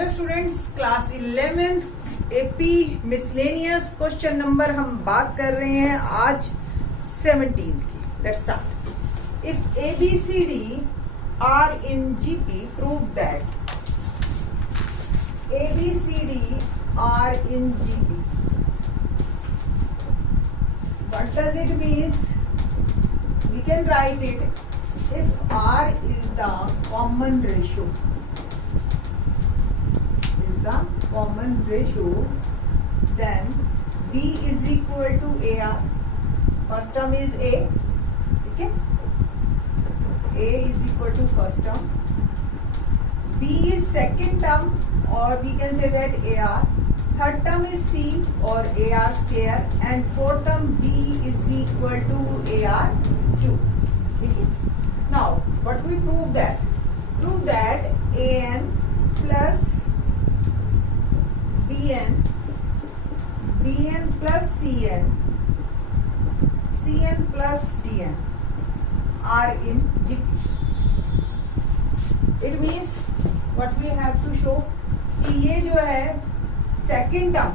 Hello students, class 11th AP miscellaneous question number हम बात कर रहे हैं आज 17th की। Let's start. If A B C D are in GP prove that A B C D are in GP. What does it means? We can write it if R is the common ratio, the common ratio, then B is equal to AR. First term is A, okay? A is equal to first term. B is second term, or we can say that AR. Third term is C or AR square, and fourth term B is equal to AR cube. Okay? Now, what we prove that? Prove that AN plus BN plus CN plus DN are in GP. It means what we have to show कि ये जो है second term,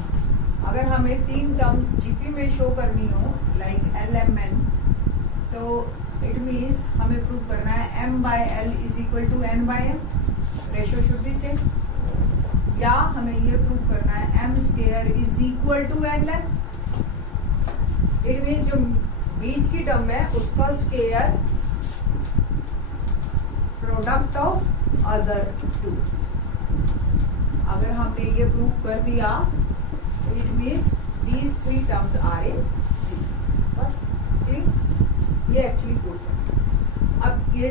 अगर हमें तीन terms GP में show करनी हो लाइक LMN, तो इट मीन्स हमें प्रूव करना है M/L is equal to N/M, ratio should be same, या हमें ये प्रूव करना है M square is equal to N/N। It means जो बीच की टर्म है उसका square product of other two. अगर हमने ये प्रूव कर दिया, it means these three terms are in G. ये एक्चुअली प्रूव है। अब ये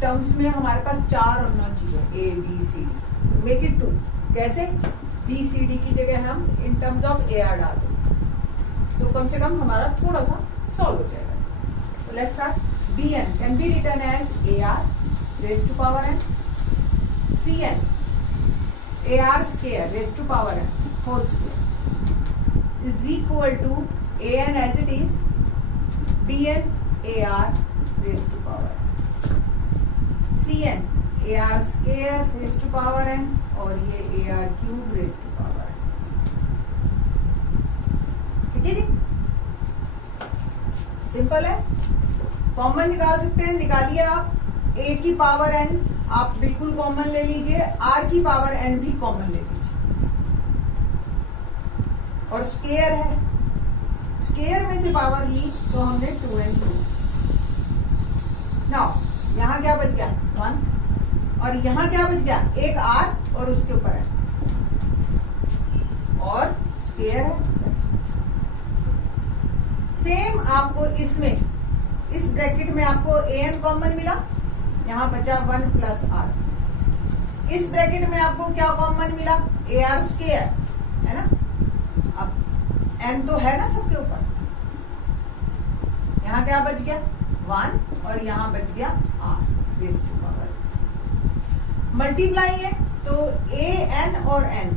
टर्म्स में हमारे पास चार अननोन चीजें A B C D, make it to. कैसे? बी सी डी की जगह हम in terms of A R डाल दें तो कम से कम हमारा थोड़ा सा सॉल्व हो जाएगा। तो let's start. B N can be written as A R raise to power N, C N A R square raise to power N whole square is equal to A N as it is, B N A R raise to power N, C N A R square raise to power N, और ये A R cube raise to power N. ठीक है जी, simple है। Common निकाल सकते हैं, निकालिए आप। ए की पावर एन आप बिल्कुल कॉमन ले लीजिए, आर की पावर एन भी कॉमन ले लीजिए, और स्क्वायर है, स्क्वायर में से पावर ली तो हमने 2n प्रूव। नाउ यहां क्या बच गया? 1, और यहां क्या बच गया? एक आर और उसके ऊपर है और स्क्वायर है। सेम आपको इसमें, इस ब्रैकेट में आपको an कॉमन मिला, यहां बचा 1 प्लस आर। इस ब्रैकेट में आपको क्या कॉमन मिला? AR स्क्वायर, है ना। अब n तो है ना सबके ऊपर, यहां क्या बच गया? 1, और यहां बच गया r raise to power. Multiply है तो ए एन और n,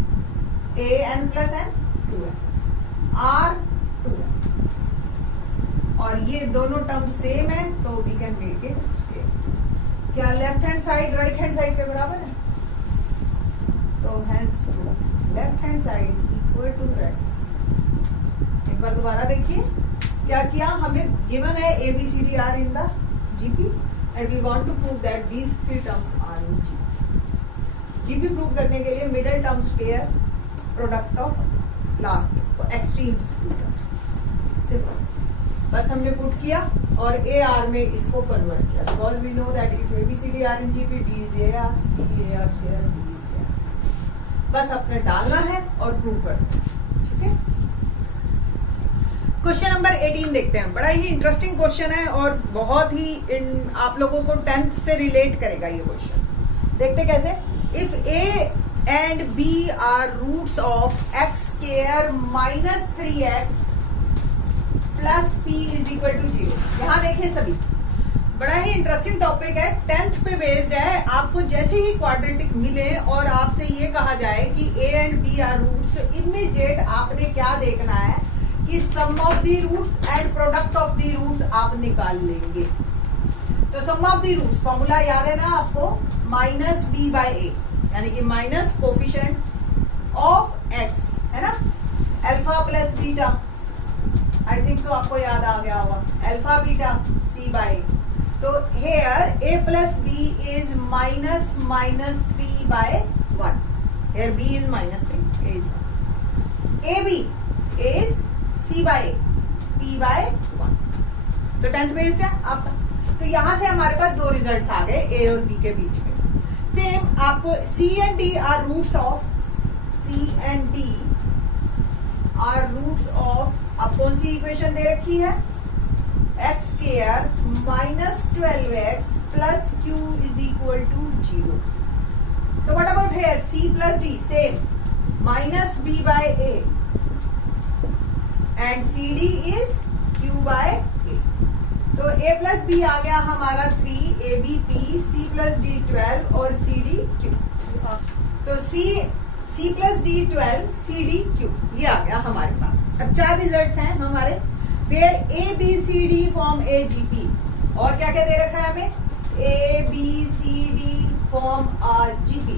a n plus n 2n, r 2n, और ये दोनों टर्म सेम है तो we can make it square. क्या left hand side right hand side के बराबर है? तो hence left hand side equal to right. एक बार दोबारा देखिए क्या किया। हमें गिवन है a B C D are in the GP and we want to prove that these three terms are in GP. GP prove करने के लिए middle term square product of last extremes two terms, simple. बस हमने put किया और A R में इसको convert किया, because we know that if A B C D are in GP, D is A R, C A R square, D is A R. बस अपने डालना है और प्रूव करना है। ठीक है, क्वेश्चन नंबर 18 देखते हैं। बड़ा ही इंटरेस्टिंग क्वेश्चन है और बहुत ही आप लोगों को 10th से रिलेट करेगा ये क्वेश्चन। देखते कैसे। If A and B are roots of x square minus 3x plus p is equal to 0। यहाँ देखिए सभी, बड़ा ही इंटरेस्टिंग टॉपिक है, 10th पे बेस्ड है। आपको जैसे ही क्वाड्रेटिक मिले और आपसे ये कहा जाए कि A and B are roots, तो इमीडिएट आपने क्या देखना है कि sum of the roots and product of the roots आप निकाल लेंगे। तो sum of the roots formula याद है ना आपको, -b/a। यानी कि माइनस कोफिशिएंट ऑफ एक्स, है ना, alpha plus beta, I think so आपको याद आ गया होगा, alpha beta c by a. तो here a plus b is minus minus 3 by 1. Here b is minus 3, a is 1. ab is c by a, p by 1. तो 10th based है आपका. तो यहां से हमारे पास दो रिजल्ट्स आ गए a और b के बीच में. सेम आपको c and d are roots of, c and d are roots of, अब कौन सी इक्वेशन दे रखी है, X square minus 12x plus Q is equal to 0. तो what about here c plus d, same minus b by a and cd is q by a. तो a plus b आ गया हमारा 3, ab p, c plus d 12 और cd q. तो c plus d 12, cd q, ये आ गया हमारे पास. अब 4 रिजल्ट्स हैं हमारे, where a b c d form a g p. और क्या क्या दे रखा है हमें, a b c d form r g p.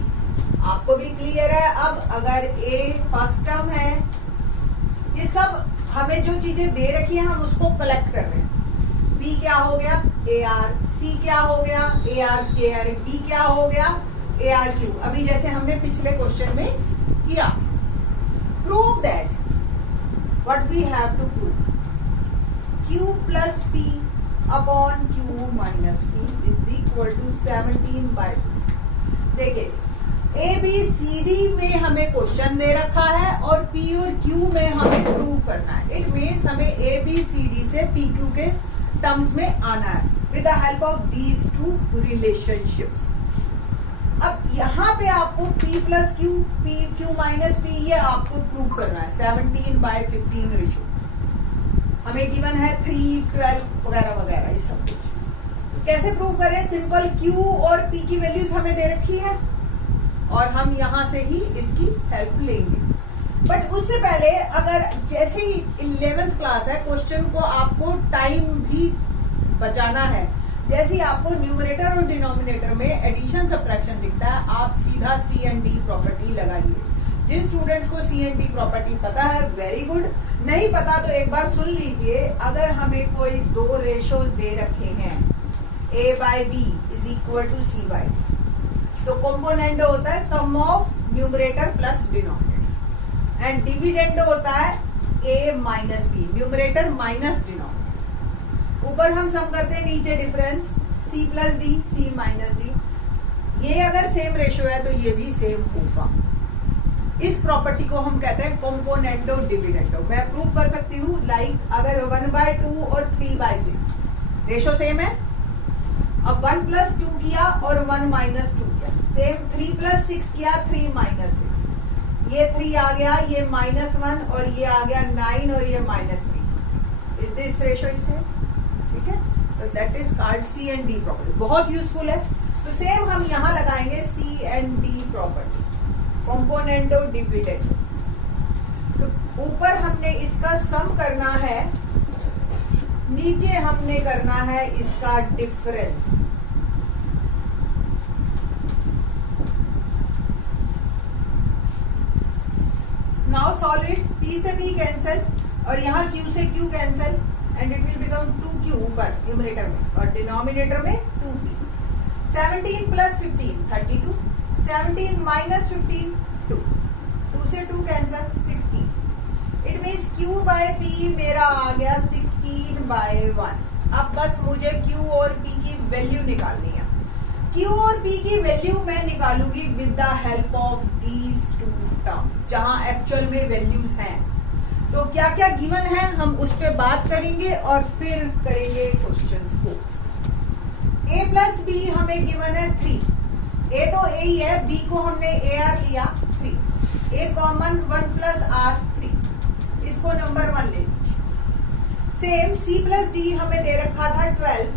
आपको भी क्लियर है. अब अगर a फर्स्ट टर्म है, ये सब हमें जो चीजें दे रखी है हम उसको कलेक्ट कर रहे हैं. b क्या हो गया ar, c क्या हो गया ar स्क्वायर, d क्या हो गया ar क्यूब. अभी जैसे हमने पिछले क्वेश्चन में किया. Prove that what we have to prove, q plus p upon q minus p is equal to 17 by 2. देखिए a b c d में हमें क्वेश्चन दे रखा है और p और q में हमें प्रूव करना है. इट मीन्स हमें a b c d से p q के टर्म्स में आना है with the help of these to relationships. अब यहाँ पे आपको p plus q, p q minus p, ये आपको प्रूव करना है. 17 बाय 15 रेशियो हमें गिवन है, 3, 12 वगैरह वगैरह ये सब कुछ. तो कैसे प्रूव करें, सिंपल q और p की वैल्यूज हमें दे रखी है और हम यहाँ से ही इसकी हेल्प लेंगे. बट उससे पहले अगर जैसे ही 11th क्लास है, क्वेश्चन को आपको टाइम भी बचाना है. जैसे ही आपको न्यूमरेटर और डिनोमिनेटर में एडिशन सब्ट्रैक्शन दिखता है, आप सीधा सी एंड डी प्रॉपर्टी लगाइए. जिन स्टूडेंट्स को सी एंड डी प्रॉपर्टी पता है वेरी गुड, नहीं पता तो एक बार सुन लीजिए. अगर हमें कोई दो रेशोज दे रखे हैं, a by b is equal to c by d, तो कॉम्पोनेंट होता है sum of numerator plus denominator and dividend होता है a minus b, numerator minus denominator. ऊपर हम सम करते हैं, नीचे difference c plus d, c minus d. ये अगर सेम रेशियो है तो ये भी सेम होगा. इस प्रॉपर्टी को हम कहते हैं कॉम्पोनेंटो डिविडेंडो. मैं प्रूव कर सकती हूँ, लाइक अगर 1/2 और 3/6 रेशियो सेम है, अब 1 प्लस 2 किया और 1 माइनस 2 किया, सेम 3 प्लस 6 किया, 3 माइनस 6, ये 3 आ गया, ये -1 और ये आ गया 9 और ये -3. Is this ratio is same, ठीक है. तो that is called C and D property. बहुत यूजफुल है. तो सेम हम यहाँ लगाएंगे C and D property, componendo dividendo. तो ऊपर हमने इसका सम करना है, नीचे हमने करना है इसका difference. Now solve it. p से p कैंसिल और यहाँ q से q cancel and it will become 2q ऊपर न्यूमरेटर में और डिनोमिनेटर में 2p. 17 प्लस 15 32, 17 माइनस 15 2, 2 से 2 cancel 16. It means q by p मेरा आ गया 16 बाय 1. अब बस मुझे q और p की वैल्यू निकालनी है. q और p की वैल्यू मैं निकालूंगी with the help of these two terms, जहां एक्चुअल में वैल्यूज हैं. तो क्या क्या गिवन है हम उस पर बात करेंगे और फिर करेंगे क्वेश्चंस को. a प्लस b हमें गिवन है 3. a तो a ही है, b को हमने ar लिया 3, a कॉमन 1 प्लस r 3, इसको नंबर 1 ले लीजिए. सेम c प्लस d हमें दे रखा था 12,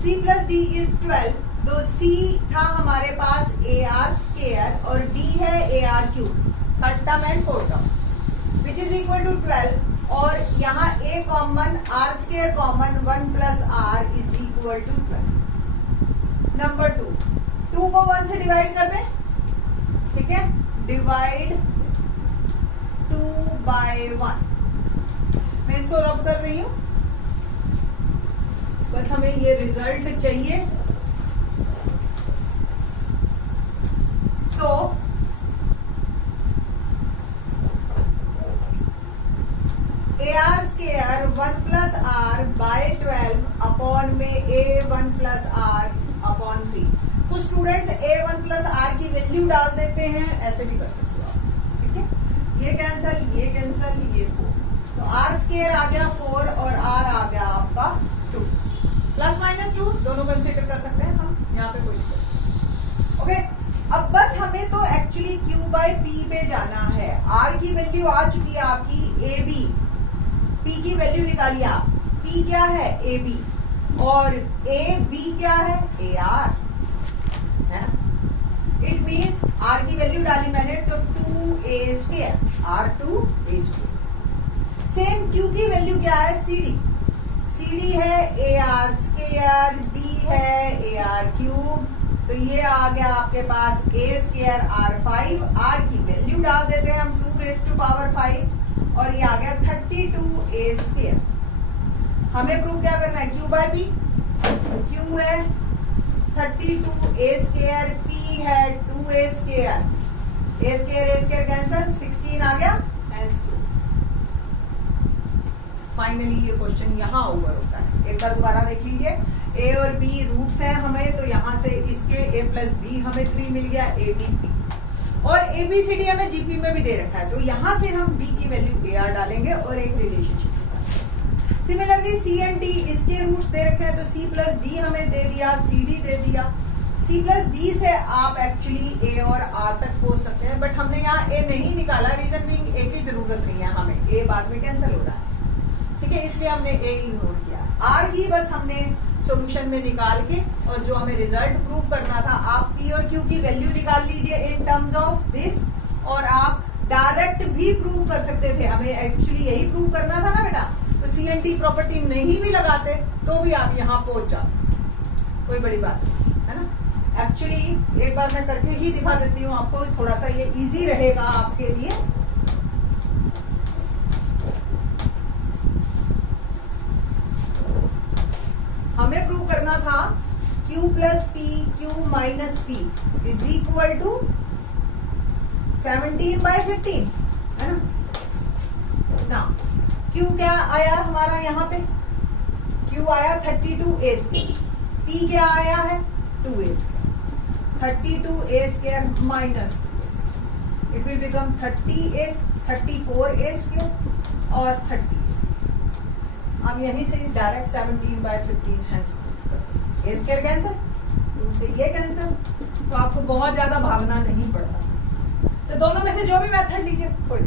c प्लस d इज 12. तो c था हमारे पास ar स्क्वायर और d है ar cube, third term and fourth term, which is equal to 12. और यहाँ a common r square common 1 plus r is equal to 12. Number 2, 2 को 1 से डिवाइड कर दें, ठीक है, डिवाइड 2/1। मैं इसको रब कर रही हूं, बस हमें ये रिजल्ट चाहिए। So AR square 1 plus R by 12 upon में A1 प्लस आर अपॉन 3। कुछ स्टूडेंट्स A1 प्लस आर की वैल्यू डाल देते हैं, ऐसे भी कर सकते हो आप, ठीक है। ये कैंसल, ये कैंसल, ये 4, तो आर स्क्वायर आ गया 4 और आर आ गया आपका 2, प्लस माइनस 2 दोनों कंसीडर कर सकते हैं हम, यहाँ पे कोई दिक्कत। ओके, अब बस हमें तो एक्चुअली Q बाई P पे जाना है। R की वैल्यू आ चुकी है आपकी AB, P की वैल्यू निकालिए आप, P क्या है AB और AB क्या है AR, है ना। इट मीन्स R की वैल्यू डाली मैंने तो 2A square, R2A square. Same Q की वैल्यू क्या है CD, CD है AR स्क्वायर, D है AR क्यूब, तो ये आ गया आपके पास A स्क्वायर R5। R की वैल्यू डाल देते हैं हम 2 रेज़ टू पावर 5 और ये आ गया 32A स्क्वायर। हमें प्रूव क्या करना है, Q बाई P, Q है 32A स्क्वायर, P है 2A square, A square cancel, 16 आ गया, हेंस प्रूव। फाइनली ये क्वेश्चन यहाँ ओवर होता है। एक बार दोबारा देख लीजिए, A और B रूट्स हैं हमें, तो यहाँ से इसके A प्लस B हमें 3 मिल गया, ABP, और ABCD हमें GP में भी दे रखा है, तो यहाँ से हम B की वैल्यू AR डालेंगे और एक रिलेशनशिप निकालेंगे। सिमिलरली C एंड D इसके रूट्स दे रखे हैं, तो C प्लस D हमें दे दिया, CD दे दिया। C प्लस D से आप एक्चुअली A और R तक पहुंच सकते हैं, बट हमने यहाँ A नहीं निकाला, रीजन बीइंग A की जरूरत नहीं है हमें, A बाद में कैंसिल हो रहा है, ठीक है, इसलिए हमने A इग्नोर किया। R की बस हमने सॉल्यूशन में निकाल के, और जो हमें रिजल्ट प्रूव करना था, आप P और Q की वैल्यू निकाल लीजिए इन टर्म्स ऑफ दिस, और आप डायरेक्ट भी प्रूव कर सकते थे। हमें एक्चुअली यही प्रूव करना था ना बेटा, तो C एंड T प्रॉपर्टी नहीं भी लगाते तो भी आप यहाँ पहुंच जाओ, कोई बड़ी बात नहीं है ना। एक्चुअली एक बार मैं करके ही दिखा देती हूँ आपको, थोड़ा सा ये इजी रहेगा आपके लिए। हमें प्रूव करना था Q plus P, Q minus P is equal to 17/15, है ना। Q क्या आया हमारा यहाँ पे, Q आया 32A स्क्वायर, P क्या आया है 2A square, 32A square minus 2A square, it will become 34A square और 30A। अब यहीं से direct 17/15 hence A square cancel, 2 से ये कैंसिल, तो आपको बहुत ज्यादा भागना नहीं पड़ता। तो दोनों में से जो भी मेथड लीजिए कोई